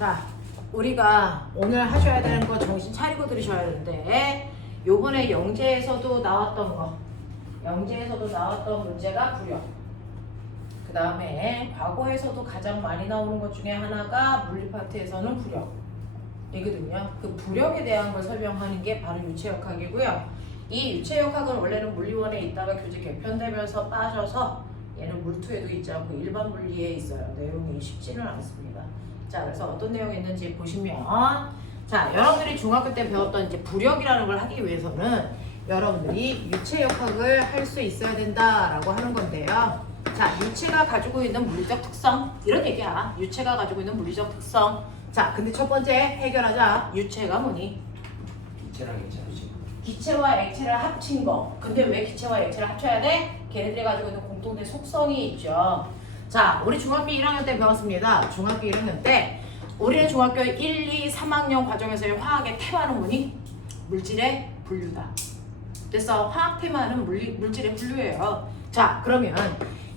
자, 우리가 오늘 하셔야 되는 거 정신 차리고 들으셔야 되는데, 요번에 영재에서도 나왔던 거, 영재에서도 나왔던 문제가 부력. 그 다음에 과거에서도 가장 많이 나오는 것 중에 하나가 물리 파트에서는 부력 이거든요. 그 부력에 대한 걸 설명하는 게 바로 유체역학이고요. 이 유체역학은 원래는 물리원에 있다가 교재 개편되면서 빠져서 얘는 물투에도 있지 않고 일반 물리에 있어요. 내용이 쉽지는 않습니다. 자, 그래서 어떤 내용이 있는지 보시면, 자, 여러분들이 중학교 때 배웠던 이제 부력이라는 걸 하기 위해서는 여러분들이 유체역학을 할 수 있어야 된다라고 하는 건데요. 자, 유체가 가지고 있는 물리적 특성, 이런 얘기야. 유체가 가지고 있는 물리적 특성. 자, 근데 첫 번째 해결하자. 유체가 뭐니? 기체랑 액체지. 기체와 액체를 합친 거. 근데 왜 기체와 액체를 합쳐야 돼? 걔네들이 가지고 있는 공통된 속성이 있죠. 자, 우리 중학교 1학년 때 배웠습니다. 중학교 1학년 때 우리는 중학교 1, 2, 3학년 과정에서의 화학의 테마는 뭐니? 물질의 분류다. 그래서 화학 테마는 물질의 분류예요. 자, 그러면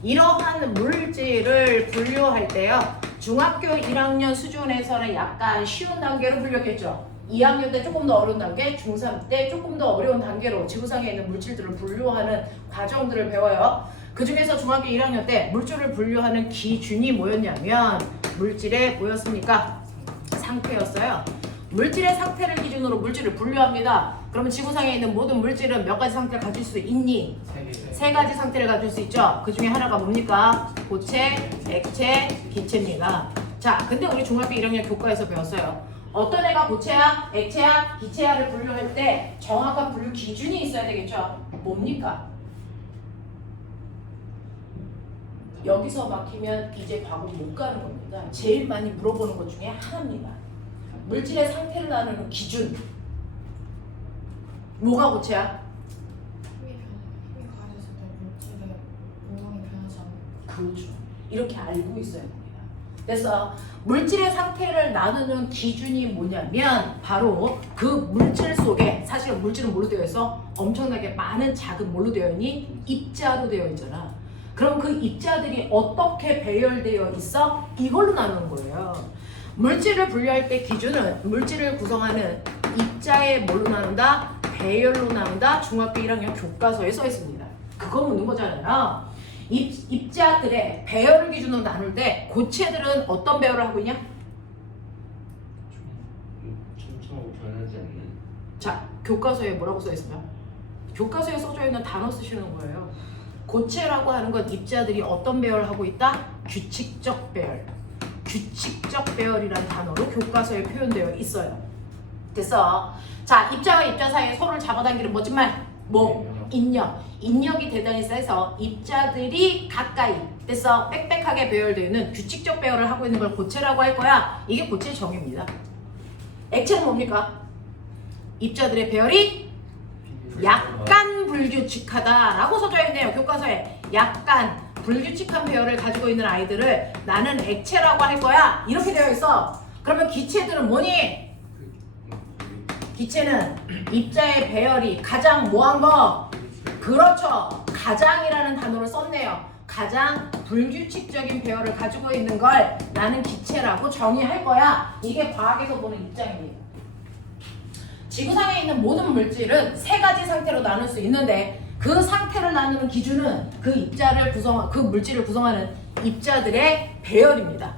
이러한 물질을 분류할 때요, 중학교 1학년 수준에서는 약간 쉬운 단계로 분류했죠. 2학년 때 조금 더 어려운 단계, 중3 때 조금 더 어려운 단계로 지구상에 있는 물질들을 분류하는 과정들을 배워요. 그 중에서 중학교 1학년 때 물질을 분류하는 기준이 뭐였냐면 물질의 뭐였습니까? 상태였어요. 물질의 상태를 기준으로 물질을 분류합니다. 그러면 지구상에 있는 모든 물질은 몇 가지 상태를 가질 수 있니? 세 가지 상태를 가질 수 있죠. 그 중에 하나가 뭡니까? 고체, 액체, 기체입니다. 자, 근데 우리 중학교 1학년 교과에서 배웠어요. 어떤 애가 고체야, 액체야, 기체야를 분류할 때 정확한 분류 기준이 있어야 되겠죠. 뭡니까? 여기서 막히면 이제 과거 못 가는 겁니다. 제일 많이 물어보는 것 중에 하나입니다. 물질의 상태를 나누는 기준. 뭐가 고체야? 힘이 가해졌을 때 물질의 모양이 변하지 않는. 그렇죠. 이렇게 알고 있어야 됩니다. 그래서 물질의 상태를 나누는 기준이 뭐냐면 바로 그 물질 속에, 사실은 물질은 뭘로 되어 있어? 엄청나게 많은 작은 뭘로 되어 있니? 입자로 되어 있잖아. 그럼 그 입자들이 어떻게 배열되어 있어? 이걸로 나누는 거예요. 물질을 분류할 때 기준은 물질을 구성하는 입자의 뭘로 나눈다? 배열로 나눈다. 중학교 1학년 교과서에 써 있습니다. 그거 묻는 거잖아요. 입자들의 배열을 기준으로 나눌 때 고체들은 어떤 배열을 하고 있냐? 촘촘하고 변하지 않는. 자, 교과서에 뭐라고 써 있으면? 교과서에 써져 있는 단어 쓰시는 거예요. 고체라고 하는 건 입자들이 어떤 배열을 하고 있다? 규칙적 배열. 규칙적 배열이라는 단어로 교과서에 표현되어 있어요. 됐어. 자, 입자와 입자 사이에 서로를 잡아당기는 멋진 말. 뭐? 인력. 인력이 대단히 세서 입자들이 가까이, 됐어, 빽빽하게 배열되어 있는 규칙적 배열을 하고 있는 걸 고체라고 할 거야. 이게 고체의 정의입니다. 액체는 뭡니까? 입자들의 배열이 약간 불규칙하다라고 써져 있네요. 교과서에. 약간 불규칙한 배열을 가지고 있는 아이들을 나는 액체라고 할 거야. 이렇게 되어 있어. 그러면 기체들은 뭐니? 기체는 입자의 배열이 가장 뭐한 거? 그렇죠. 가장이라는 단어를 썼네요. 가장 불규칙적인 배열을 가지고 있는 걸 나는 기체라고 정의할 거야. 이게 과학에서 보는 입장입니다. 지구상에 있는 모든 물질은 세 가지 상태로 나눌 수 있는데 그 상태를 나누는 기준은 그 물질을 구성하는 입자들의 배열입니다.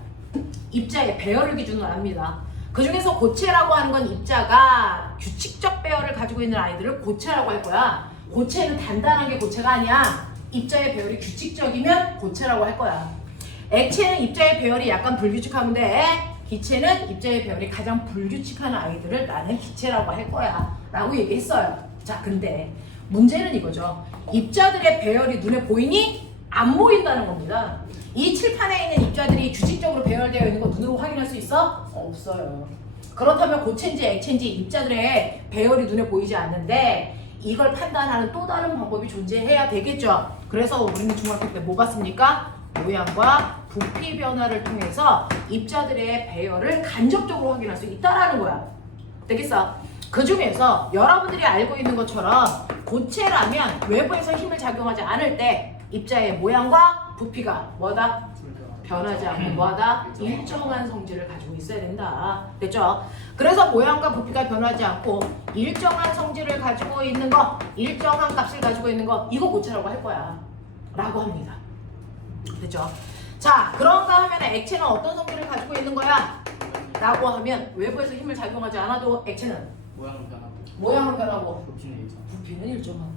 입자의 배열을 기준으로 합니다. 그 중에서 고체라고 하는 건 입자가 규칙적 배열을 가지고 있는 아이들을 고체라고 할 거야. 고체는 단단한 게 고체가 아니야. 입자의 배열이 규칙적이면 고체라고 할 거야. 액체는 입자의 배열이 약간 불규칙한데 기체는 입자의 배열이 가장 불규칙한 아이들을 나는 기체라고 할 거야 라고 얘기했어요. 자, 근데 문제는 이거죠. 입자들의 배열이 눈에 보이니? 안 보인다는 겁니다. 이 칠판에 있는 입자들이 규칙적으로 배열되어 있는 거 눈으로 확인할 수 있어? 없어요. 그렇다면 고체인지 액체인지 입자들의 배열이 눈에 보이지 않는데 이걸 판단하는 또 다른 방법이 존재해야 되겠죠. 그래서 우리는 중학교 때 뭐 봤습니까? 모양과 부피 변화를 통해서 입자들의 배열을 간접적으로 확인할 수 있다라는 거야. 되겠어? 그 중에서 여러분들이 알고 있는 것처럼 고체라면 외부에서 힘을 작용하지 않을 때 입자의 모양과 부피가 뭐다? 변하지 않고 뭐하다? 일정한 성질을 가지고 있어야 된다. 됐죠? 그래서 모양과 부피가 변하지 않고 일정한 성질을 가지고 있는 거, 일정한 값을 가지고 있는 거, 이거 고체라고 할 거야. 라고 합니다. 됐죠? 자, 그런가 하면 액체는 어떤 성질을 가지고 있는 거야? 라고 하면 외부에서 힘을 작용하지 않아도 액체는 모양은 변하고 부피는 일정하고요.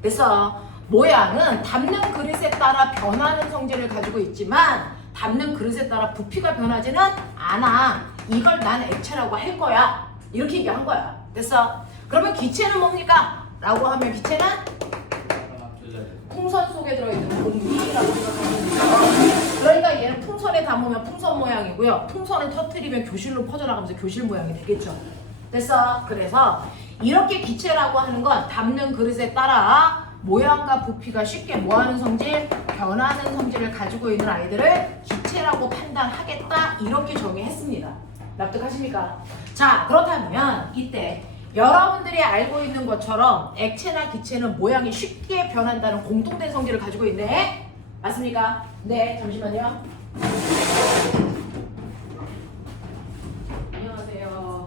그래서 모양은 담는 그릇에 따라 변하는 성질을 가지고 있지만 담는 그릇에 따라 부피가 변하지는 않아. 이걸 난 액체라고 할 거야. 이렇게 얘기한 거야. 됐어? 그러면 기체는 뭡니까? 라고 하면 기체는 풍선 속에 들어있는 공기라고 생각하면 돼요. 그러니까 얘는 풍선에 담으면 풍선 모양이고요. 풍선을 터뜨리면 교실로 퍼져나가면서 교실 모양이 되겠죠. 됐어? 그래서 이렇게 기체라고 하는 건 담는 그릇에 따라 모양과 부피가 쉽게 뭐하는 성질? 변하는 성질을 가지고 있는 아이들을 기체라고 판단하겠다. 이렇게 정의했습니다. 납득하십니까? 자, 그렇다면 이때 여러분들이 알고 있는 것처럼 액체나 기체는 모양이 쉽게 변한다는 공통된 성질을 가지고 있네. 맞습니까? 네, 잠시만요. 안녕하세요.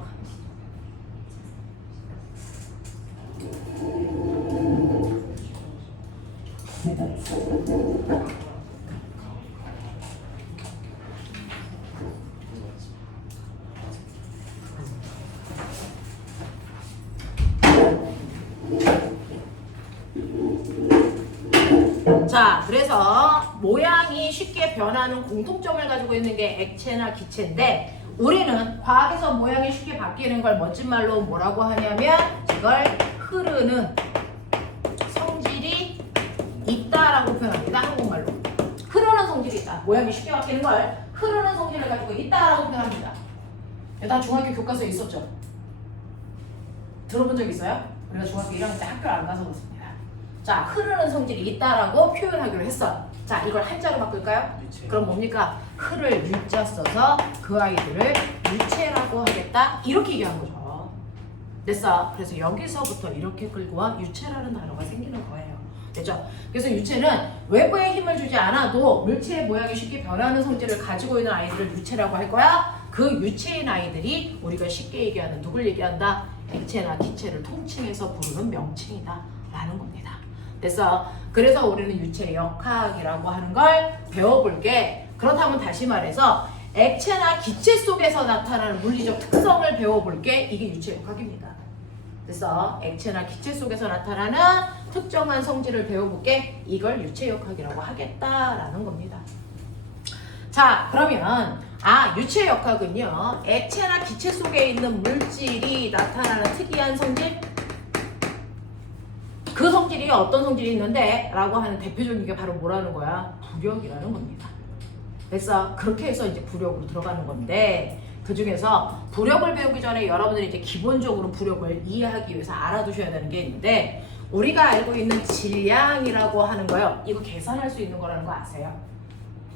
자, 그래서 모양이 쉽게 변하는 공통점을 가지고 있는 게 액체나 기체인데 우리는 과학에서 모양이 쉽게 바뀌는 걸 멋진 말로 뭐라고 하냐면 이걸 흐르는 성질이 있다라고 표현합니다. 한국말로. 흐르는 성질이 있다. 모양이 쉽게 바뀌는 걸 흐르는 성질을 가지고 있다라고 표현합니다. 다 중학교 교과서에 있었죠? 들어본 적 있어요? 우리가 중학교 1학년 때 학교를 안 가서 그렇습니다. 자, 흐르는 성질이 있다라고 표현하기로 했어. 자, 이걸 한자로 바꿀까요? 유체. 그럼 뭡니까? 흐를 유자 써서 그 아이들을 유체라고 하겠다. 이렇게 얘기한 거죠. 됐어? 그래서 여기서부터 이렇게 끌고 와 유체라는 단어가 생기는 거예요. 됐죠? 그래서 유체는 외부에 힘을 주지 않아도 물체의 모양이 쉽게 변하는 성질을 가지고 있는 아이들을 유체라고 할 거야. 그 유체인 아이들이 우리가 쉽게 얘기하는 누굴 얘기한다? 액체나 기체를 통칭해서 부르는 명칭이다 라는 겁니다. 됐어? 그래서 우리는 유체역학이라고 하는 걸 배워볼게. 그렇다면 다시 말해서 액체나 기체 속에서 나타나는 물리적 특성을 배워볼게. 이게 유체역학입니다. 됐어? 액체나 기체 속에서 나타나는 특정한 성질을 배워볼게. 이걸 유체역학이라고 하겠다라는 겁니다. 자, 그러면 유체역학은요, 액체나 기체 속에 있는 물질이 나타나는 특이한 성질, 그 성질이 어떤 성질이 있는데 라고 하는 대표적인 게 바로 뭐라는 거야? 부력이라는 겁니다. 됐어? 그렇게 해서 이제 부력으로 들어가는 건데 그 중에서 부력을 배우기 전에 여러분들이 이제 기본적으로 부력을 이해하기 위해서 알아두셔야 되는 게 있는데 우리가 알고 있는 질량이라고 하는 거요. 이거 계산할 수 있는 거라는 거 아세요?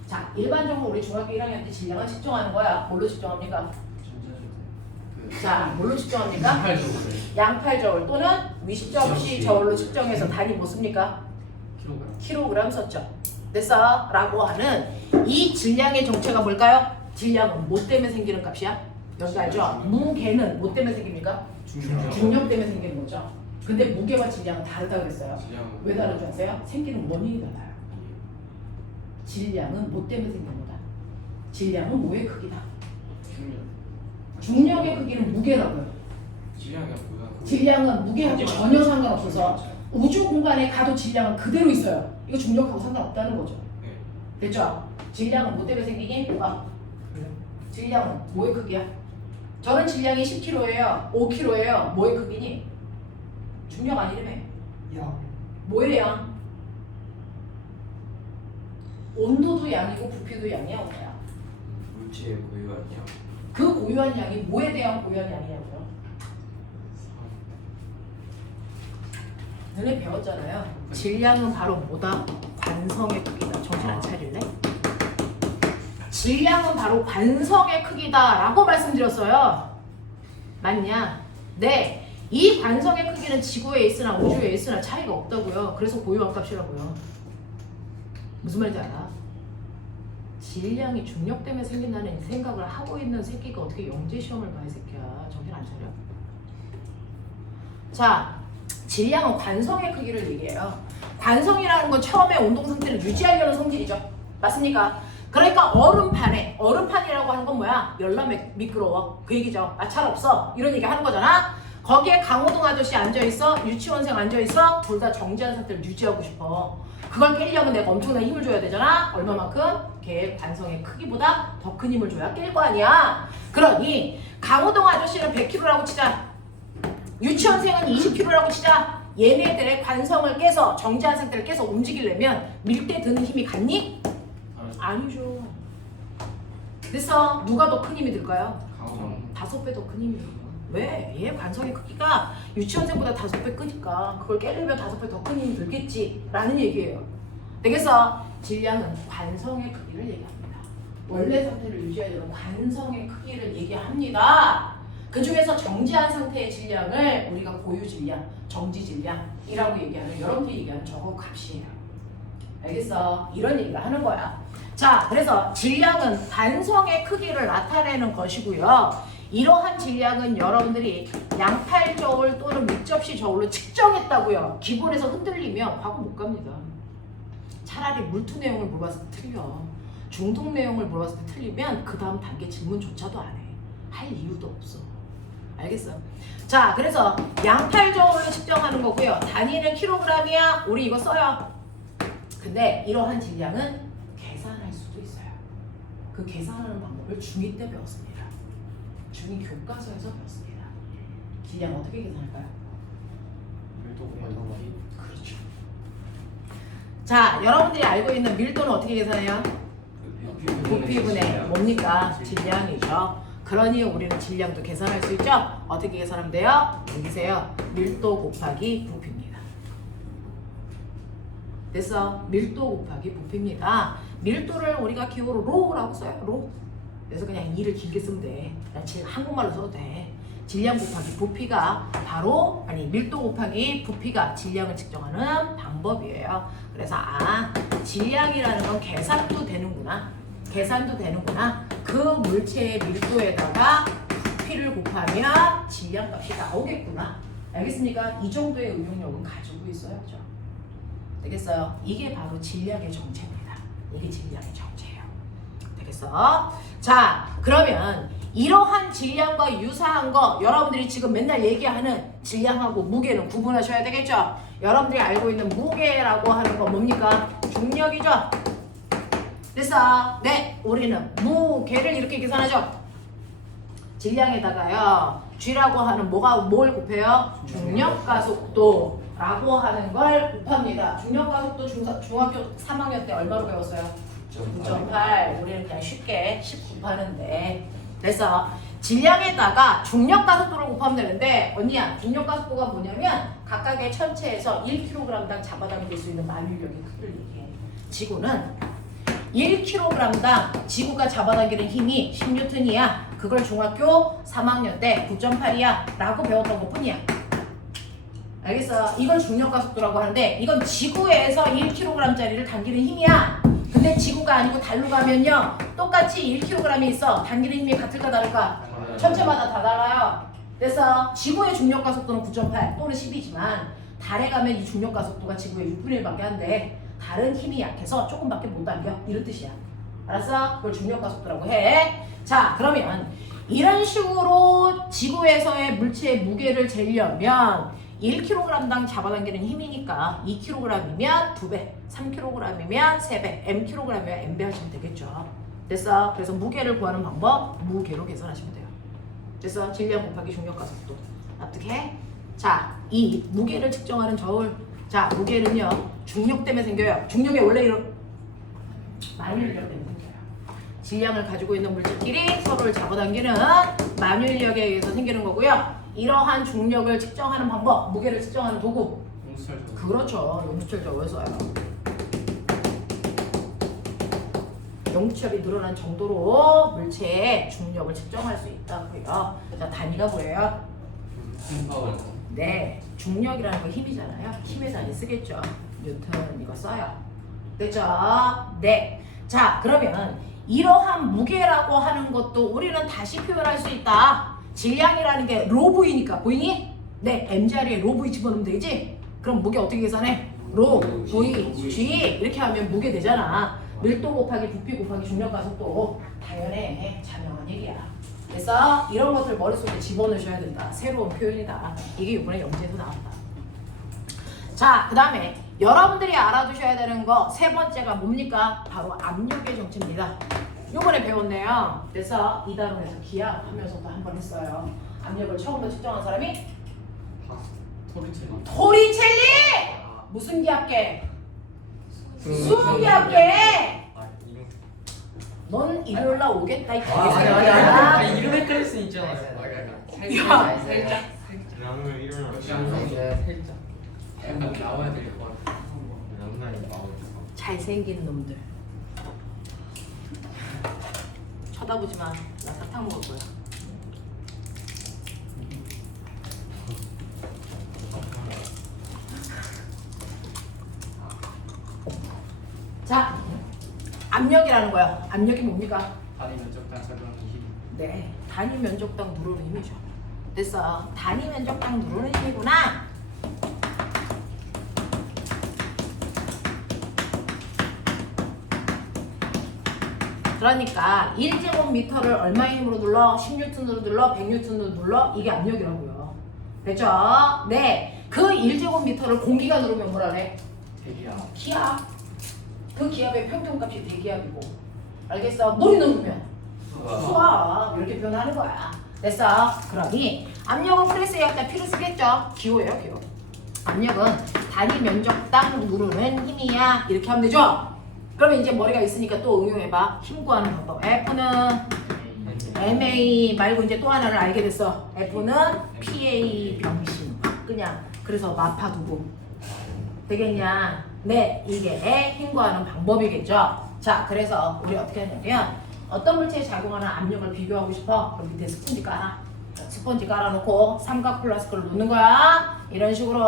자, 일반적으로 우리 중학교 1학년 때 질량을 측정하는 거야. 뭘로 측정합니까? 자, 뭘로 측정합니까? 양팔 저울 또는 위접시 저울로 측정해서 단위 뭐 씁니까? 킬로그램 썼죠. 됐어? 라고 하는 이 질량의 정체가 뭘까요? 질량은 뭐 때문에 생기는 값이야? 여러분 알죠? 무게는 뭐 때문에 생깁니까? 중력 때문에 생기는 거죠. 근데 무게와 질량은 다르다고 그랬어요. 왜 다른 줄 아세요? 생기는 원인이 달라요. 질량은 뭐 때문에 생기는 거다? 질량은 뭐의 크기다? 중력의 크기는 무게라고요. 질량은 무게하고 전혀 상관없어서 우주 공간에 가도 질량은 그대로 있어요. 이거 중력하고 상관없다는 거죠. 됐죠? 질량은 뭐 때문에 생기니? 질량은 뭐의 크기야? 저는 질량이 10kg예요. 5kg예요. 뭐의 크기니? 중력 아니라며. 뭐의 양? 온도도 양이고 부피도 양이야, 뭐야? 물체의 고유한 양. 그 고유한 양이 뭐에 대한 고유한 양이냐고요? 너네 배웠잖아요. 질량은 바로 뭐다? 관성의 크기다. 정신 안 차릴래? 질량은 바로 관성의 크기다 라고 말씀드렸어요. 맞냐? 네. 이 관성의 크기는 지구에 있으나 우주에 있으나 차이가 없다고요. 그래서 고유한 값이라고요. 무슨 말인지 알아? 질량이 중력 때문에 생긴다는 생각을 하고 있는 새끼가 어떻게 영재 시험을 봐, 이 새끼야. 정신 안 차려? 자, 질량은 관성의 크기를 얘기해요. 관성이라는 건 처음에 온동 상태를 유지하려는 성질이죠. 맞습니까? 그러니까 얼음판이라고 하는 건 뭐야? 열나 미끄러워. 그 얘기죠. 마찰 없어. 이런 얘기 하는 거잖아. 거기에 강호동 아저씨 앉아있어. 유치원생 앉아있어. 둘 다 정지한 상태를 유지하고 싶어. 그걸 깨려면 내가 엄청난 힘을 줘야 되잖아. 얼마만큼? 걔의 관성의 크기보다 더 큰 힘을 줘야 깰 거 아니야. 그러니 강호동 아저씨는 100kg라고 치자. 유치원생은 20kg라고 치자. 얘네들의 관성을 깨서 정지한 상태를 깨서 움직이려면 밀 때 드는 힘이 같니? 아니죠. 그래서 누가 더 큰 힘이 들까요? 강호동. 5배 더 큰 힘이 들어요. 왜? 얘 관성의 크기가 유치원생보다 5배 크니까 그걸 깨려면 5배 더 큰 힘이 들겠지 라는 얘기예요. 그래서 질량은 관성의 크기를 얘기합니다. 원래 상태를 유지하려면 관성의 크기를 얘기합니다. 그 중에서 정지한 상태의 질량을 우리가 고유 질량, 정지 질량이라고 얘기하는, 여러분들이 얘기하는 저거 값이에요. 알겠어? 이런 얘기를 하는 거야. 자, 그래서 질량은 관성의 크기를 나타내는 것이고요. 이러한 질량은 여러분들이 양팔 저울 또는 밑접시 저울로 측정했다고요. 기본에서 흔들리면 과거 못 갑니다. 차라리 물투 내용을 물어봤을 때 틀려. 중독 내용을 물어봤을 때 틀리면 그 다음 단계 질문조차도 안 해. 할 이유도 없어. 알겠어? 자, 그래서 양팔 저울로 측정하는 거고요. 단위는 킬로그램이야. 우리 이거 써요. 근데 이러한 질량은 계산할 수도 있어요. 그 계산하는 방법을 중2 때 배웠습니다. 중2 교과서에서 배웠습니다. 질량 어떻게 계산할까요? 밀도 곱하기. 그렇죠. 자, 여러분들이 알고 있는 밀도는 어떻게 계산해요? 부피분의 뭡니까? 질량이죠. 그러니 우리는 질량도 계산할 수 있죠? 어떻게 계산하면 돼요? 여기세요. 밀도 곱하기 부피입니다. 그래서 밀도 곱하기 부피입니다. 밀도를 우리가 기호로 로라고 써요. 로. 그래서 그냥 2를 길게 쓰면 돼. 그냥 한국말로 써도 돼. 질량 곱하기 부피가 바로, 밀도 곱하기 부피가 질량을 측정하는 방법이에요. 그래서 질량이라는 건 계산도 되는구나. 계산도 되는구나. 그 물체의 밀도에다가 부피를 곱하면 질량값이 나오겠구나. 알겠습니까? 이 정도의 응용력은 가지고 있어요. 그죠? 되겠어요? 이게 바로 질량의 정체입니다. 이게 질량의 정체예요. 되겠어? 자, 그러면 이러한 질량과 유사한 거 여러분들이 지금 맨날 얘기하는 질량하고 무게는 구분하셔야 되겠죠? 여러분들이 알고 있는 무게라고 하는 건 뭡니까? 중력이죠? 그래서 우리는 무게를 이렇게 계산하죠? 질량에다가요 G라고 하는 뭘 곱해요? 중력가속도라고 하는 걸 곱합니다. 중력가속도 중학교 3학년 때 얼마로 배웠어요? 9.8. 우리는 그냥 쉽게 10 곱하는데, 그래서 질량에다가 중력가속도를 곱하면 되는데, 언니야, 중력가속도가 뭐냐면 각각의 천체에서 1kg당 잡아당길 수 있는 만유력의 크기를 얘기해. 지구는 1kg당 지구가 잡아당기는 힘이 10N이야. 그걸 중학교 3학년 때 9.8이야 라고 배웠던 것 뿐이야. 알겠어? 이걸 중력가속도라고 하는데, 이건 지구에서 1kg짜리를 당기는 힘이야. 근데 지구가 아니고 달로 가면요 똑같이 1kg이 있어. 당기는 힘이 같을까 다를까? 천체마다 다 달라요. 그래서 지구의 중력가속도는 9.8 또는 10이지만 달에 가면 이 중력가속도가 지구의 6분의 1밖에 안 돼. 다른 힘이 약해서 조금밖에 못 당겨. 이런 뜻이야. 알았어? 그걸 중력가속도라고 해. 자, 그러면 이런 식으로 지구에서의 물체의 무게를 재려면 1kg당 잡아당기는 힘이니까 2kg이면 2배, 3kg이면 3배, mkg이면 m배 하시면 되겠죠. 됐어? 그래서 무게를 구하는 방법, 무게로 계산하시면 돼요. 됐어? 질량 곱하기 중력가속도. 납득해? 자, 이 무게를 측정하는 저울. 자, 무게는요 중력 때문에 생겨요. 중력이 원래 이런 만유력 때문에 생겨요. 질량을 가지고 있는 물질끼리 서로를 잡아당기는 만유력에 의해서 생기는 거고요. 이러한 중력을 측정하는 방법, 무게를 측정하는 도구. 용수철. 그렇죠. 용수철 저울 써요. 용수철이 늘어난 정도로 물체의 중력을 측정할 수 있다고요. 자, 단위가 뭐예요? 네, 중력이라는 건 힘이잖아요. 힘의 단위 쓰겠죠. 뉴턴 이거 써요. 그죠? 네. 자, 그러면 이러한 무게라고 하는 것도 우리는 다시 표현할 수 있다. 질량이라는 게 로브이니까 보이니? 네, M 자리에 로브이 집어넣으면 되지? 그럼 무게 어떻게 계산해? 로, V, G 이렇게 하면 무게 되잖아. 밀도 곱하기 부피 곱하기 중력 가속도 당연해. 자명한 얘기야. 그래서 이런 것들 머릿속에 집어넣으셔야 된다. 새로운 표현이다. 이게 이번에 영재에서 나왔다. 자, 그 다음에 여러분들이 알아두셔야 되는 거 세 번째가 뭡니까? 바로 압력의 정체입니다. 요번에 배웠네요. 그래서 이 단원에서 기하하면서도 한번 했어요. 압력을 처음으로 측정한 사람이 토리체리. 토리첼리! 무슨 기압계? 수은 기압계! 아 이름. 넌 일요일날 오겠다 이 맞아. 개새끼야. 이름 헷갈릴 수 있잖아요. 야. 살짝. 그러면 일어나. 살짝. 한번 나와야 될 것 같아. 영상이 나오고. 잘생긴 놈들 쳐다보지 마. 나 사탕 먹을 거야. 자, 압력이라는 거야. 압력이 뭡니까? 단위 면적당 작용하는 힘. 네, 단위 면적당 누르는 힘이죠. 됐어. 단위 면적당 누르는 힘이구나. 그러니까 1제곱미터를 얼마의 힘으로 눌러? 10N으로 눌러? 100N으로 눌러? 이게 압력이라고요. 됐죠? 네. 그 1제곱미터를 공기가 누르면 뭐라래? 대기압. 기압. 그 기압의 평균값이 대기압이고. 알겠어? 물이 누르면 수압. 이렇게 표현하는 거야. 됐어? 그러니 압력은 프레스 약자 P로 쓰겠죠? 기호예요, 기호. 압력은 단위 면적당 누르는 힘이야. 이렇게 하면 되죠? 그러면 이제 머리가 있으니까 또 응용해봐. 힘 구하는 방법. F는 MA 말고 이제 또 하나를 알게 됐어. F는 PA 병신. 그냥 그래서 마파두부. 되겠냐? 네, 이게 힘 구하는 방법이겠죠. 자, 그래서 우리 어떻게 하냐면 어떤 물체에 작용하는 압력을 비교하고 싶어? 그럼 밑에 스펀지 깔아. 스펀지 깔아놓고 삼각 플러스 걸 놓는 거야. 이런 식으로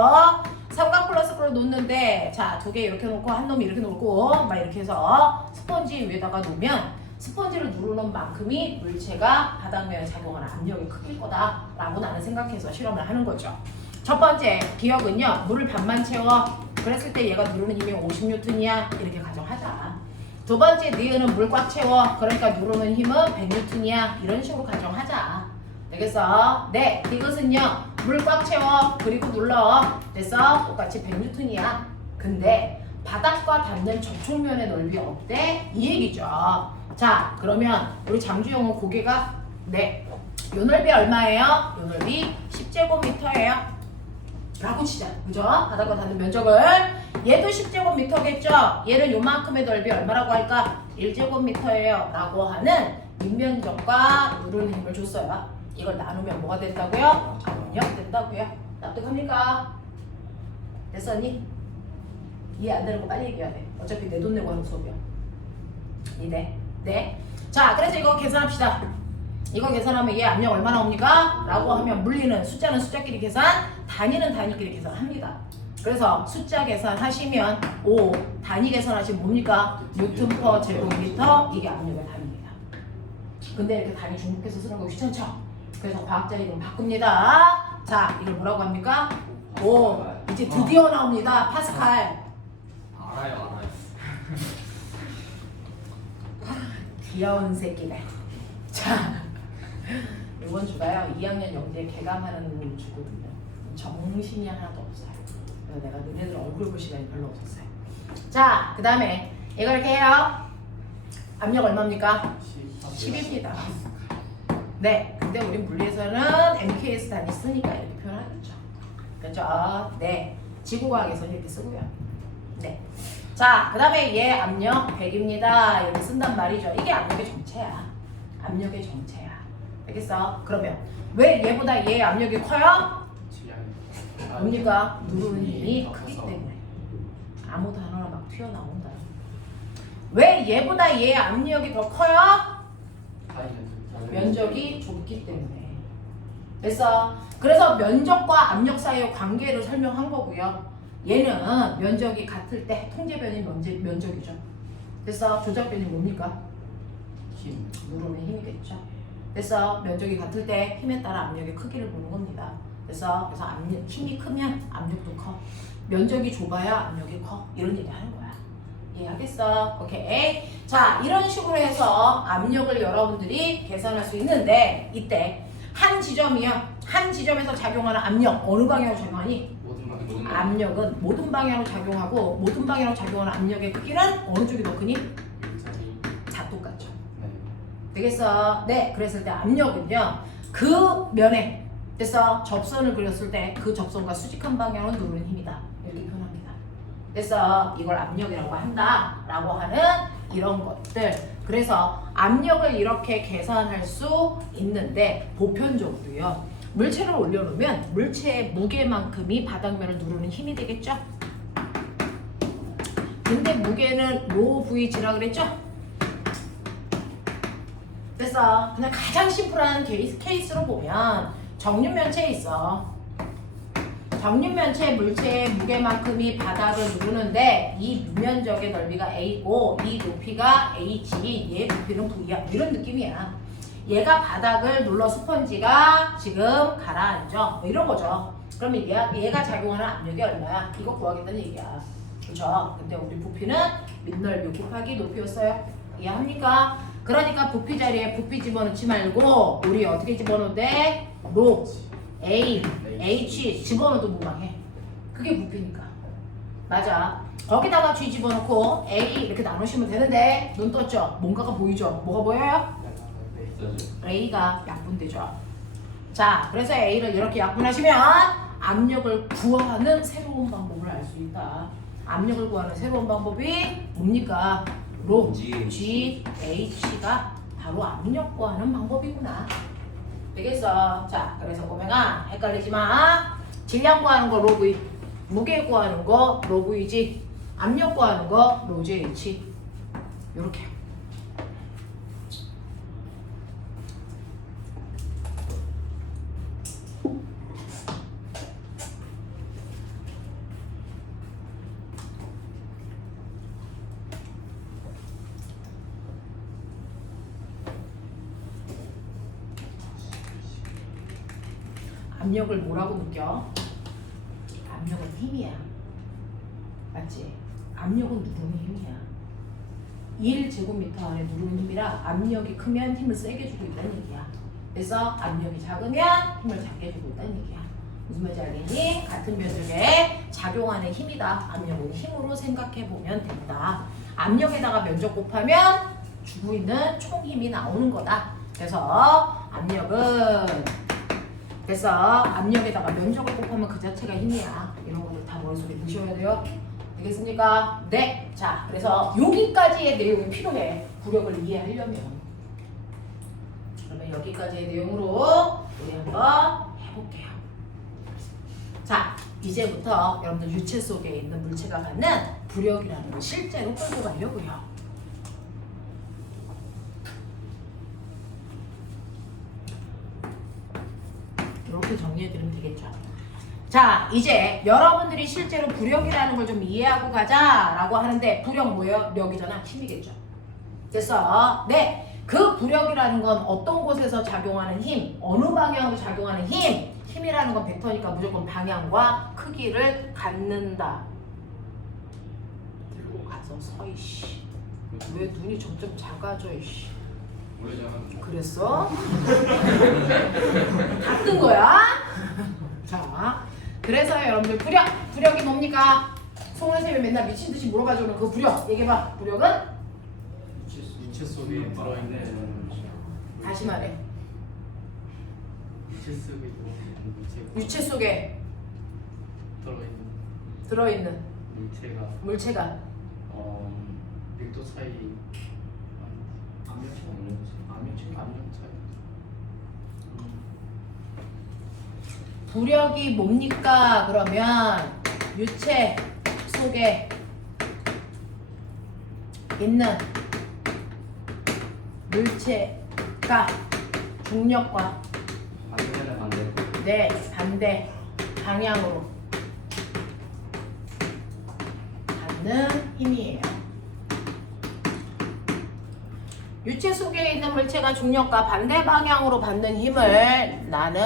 삼각 플러스 걸 놓는데 자, 두 개 이렇게 놓고 한 놈이 이렇게 놓고 막 이렇게 해서 스펀지 위에다가 놓으면 스펀지를 누르는 만큼이 물체가 바닥면에 작용하는 압력이 크길 거다라고 나는 생각해서 실험을 하는 거죠. 첫 번째 기억은요. 물을 반만 채워. 그랬을 때 얘가 누르는 힘이 50N이야. 이렇게 가정하자. 두 번째 니은은 물 꽉 채워. 그러니까 누르는 힘은 100N이야. 이런 식으로 가정하자. 되겠어? 네, 이것은요. 물 꽉 채워. 그리고 눌러. 됐어? 똑같이 100N이야. 근데 바닥과 닿는 접촉면의 넓이 어때? 이 얘기죠. 자, 그러면 우리 장주영은 고개가 네. 요 넓이 얼마예요? 요 넓이 10제곱미터예요. 라고 치자. 그죠? 바닥과 닿는 면적을. 얘도 10제곱미터겠죠? 얘는 요만큼의 넓이 얼마라고 할까? 1제곱미터예요. 라고 하는 밑면적과 누르는 힘을 줬어요. 이걸 나누면 뭐가 된다고요? 압력 된다고요. 납득합니까? 됐었니? 이해 안 되는 거 빨리 얘기해야 돼. 어차피 내 돈 내고 하는 수업이야. 이해? 네. 자, 그래서 이거 계산합시다. 이거 계산하면 얘 압력 얼마 나옵니까? 라고 하면 물리는 숫자는 숫자끼리 계산, 단위는 단위끼리 계산합니다. 그래서 숫자 계산하시면 5, 단위 계산하시면 뭡니까? 뉴턴 퍼 제곱미터. 이게 압력의 단위입니다. 근데 이렇게 단위 중복해서 쓰는 거 귀찮죠? 그래서 과학자 이름 바꿉니다. 자, 이걸 뭐라고 합니까? 오, 이제 드디어 나옵니다. 파스칼. 알아요. 귀여운 새끼들. 자, 이번 주가요 2학년 영재 개강하는 주거든요. 정신이 하나도 없어요. 그래서 내가 너네들 얼굴 볼 시간이 별로 없었어요. 자, 그 다음에 이거 이렇게 해요. 압력 얼마입니까? 10입니다. 네, 근데 우리 물리에서는 MKS 단위 쓰니까 이렇게 표현하겠죠. 그렇죠? 네, 지구과학에서는 이렇게 쓰고요. 네. 자, 그 다음에 얘 압력 100입니다. 이렇게 쓴단 말이죠. 이게 압력의 정체야. 압력의 정체야. 알겠어? 그러면 왜 얘보다 얘 압력이 커요? 뭡니까? 누르는 힘이 크기 때문에. 아무 단어나 막 튀어나온다. 왜 얘보다 얘 압력이 더 커요? 면적이 좁기 때문에. 됐어? 그래서 면적과 압력 사이의 관계를 설명한 거고요. 얘는 면적이 같을 때 통제변이 면적이죠. 됐어? 조작변이 뭡니까? 힘. 누르는 힘이겠죠. 그래서 면적이 같을 때 힘에 따라 압력의 크기를 보는 겁니다. 그래서 힘이 크면 압력도 커. 면적이 좁아야 압력이 커. 이런 얘기 하는 거야. 이해하겠어? 오케이. 자, 이런 식으로 해서 압력을 여러분들이 계산할 수 있는데 이때 한 지점에서 작용하는 압력 어느 방향으로 작용하니? 모든 압력은 모든 방향으로 작용하고 모든 방향으로 작용하는 압력의 크기는 어느 쪽이 더 크니? 일자리. 다 똑같죠. 네. 되겠어? 네, 그랬을 때 압력은요 그 면에 그래서 접선을 그렸을 때 그 접선과 수직한 방향으로 누르는 힘이다 이렇게 표현합니다. 그래서 이걸 압력이라고 한다라고 하는 이런 것들. 그래서 압력을 이렇게 계산할 수 있는데 보편적으로요 물체를 올려놓으면 물체의 무게만큼이 바닥면을 누르는 힘이 되겠죠. 근데 무게는 로 VG라 그랬죠. 그래서 그냥 가장 심플한 케이스로 보면 정육면체에 있어. 정육면체 물체의 무게만큼이 바닥을 누르는데 이 면적의 넓이가 A고 이 높이가 H지 얘 높이는 V야 이런 느낌이야. 얘가 바닥을 눌러 스펀지가 지금 가라앉아 뭐 이런 거죠. 그러면 얘가 작용하는 압력이 얼마야? 이거 구하겠다는 얘기야. 그렇죠? 근데 우리 부피는 밑넓이 곱하기 높이였어요. 이해합니까? 그러니까 부피 자리에 부피 집어넣지 말고 우리 어떻게 집어넣을 때? 로 A, H 집어넣어도 무방해. 그게 부피니까. 맞아. 거기다가 G 집어넣고 A 이렇게 나누시면 되는데 눈 떴죠? 뭔가가 보이죠? 뭐가 보여요? A가 약분되죠. 자, 그래서 A를 이렇게 약분하시면 압력을 구하는 새로운 방법을 알 수 있다. 압력을 구하는 새로운 방법이 뭡니까? 로 G, H가 바로 압력 구하는 방법이구나. 되겠어? 자, 그래서 꼬맹아 헷갈리지 마. 질량 구하는 거 로 V, 무게 구하는 거 로 V지, 압력 구하는 거 로 GH. 요렇게. 압력을 뭐라고 느껴? 압력은 힘이야. 맞지? 압력은 누르는 힘이야. 1제곱미터 안에 누르는 힘이라 압력이 크면 힘을 세게 주고 있다는 얘기야. 그래서 압력이 작으면 힘을 작게 주고 있다는 얘기야. 무슨 말인지 알겠니? 같은 면적에 작용하는 힘이다. 압력은 힘으로 생각해보면 된다. 압력에다가 면적 곱하면 주고 있는 총 힘이 나오는 거다. 그래서 압력에다가 면적을 곱하면 그 자체가 힘이야. 이런 것들 다 머릿속에 넣으셔야 돼요. 되겠습니까? 네. 자, 그래서 여기까지의 내용이 필요해. 구력을 이해하려면. 그러면 여기까지의 내용으로 우리 한번 해볼게요. 자, 이제부터 여러분들 유체 속에 있는 물체가 갖는 부력이라는 걸 실제로 끌고 가려고요. 이렇게 정리해드리면 되겠죠. 자, 이제 여러분들이 실제로 부력이라는 걸 좀 이해하고 가자라고 하는데 부력 뭐예요? 력이잖아. 힘이겠죠. 됐어? 네. 그 부력이라는 건 어떤 곳에서 작용하는 힘, 어느 방향으로 작용하는 힘이라는 건 벡터니까 무조건 방향과 크기를 갖는다. 들고 가서 서 이씨. 왜 눈이 점점 작아져 이씨. 그랬어? 다 뜬 거야? 자, 그래서 여러분들 부력이 뭡니까? 송은쌤이 맨날 미친듯이 물어봐주는 그 부력 얘기해봐. 부력은? 유체 속에 들어있는 다시 말해. 유체 속에 들어있는 물체가 물체가 밀도 차이 압력 차이 부력이 뭡니까? 그러면 유체 속에 있는 물체가 중력과 반대 방향으로 받는 힘이에요. 유체 속에 있는 물체가 중력과 반대 방향으로 받는 힘을 나는